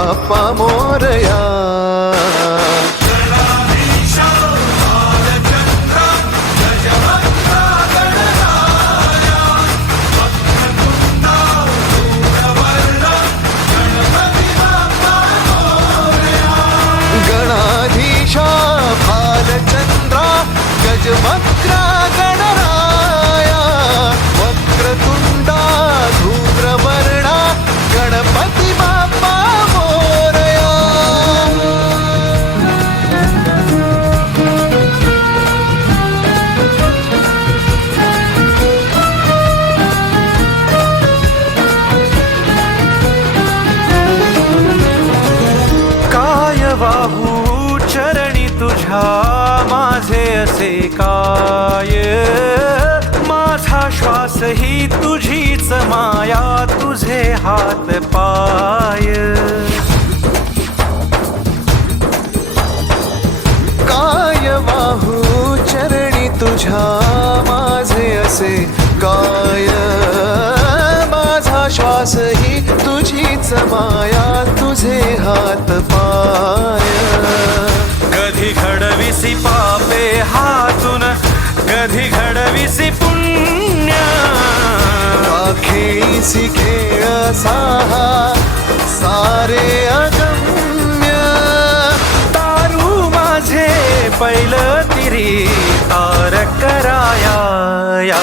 बाप्पा मोरया. गणाधीशा भालचंद्रा गजवक्रा गणराया वक्रतुंडा धूम्रवर्णा गणपती बाप्पा मोरया. काय वाहू चरणी तुझ्या माझे असे काय, माझा श्वास ही तुझीच माया तुझे हात पाय. काय वाहू चरणी तुझ्या माझे असे काय, माझा श्वास ही तुझीच माया तुझे हात पाय. कधी घडविसी पापे हातून कधी घडविसी पुण्य, खेळीसी खेळ साहा सारे अगम्य. तारू माझे पैल तिरी तार कराया.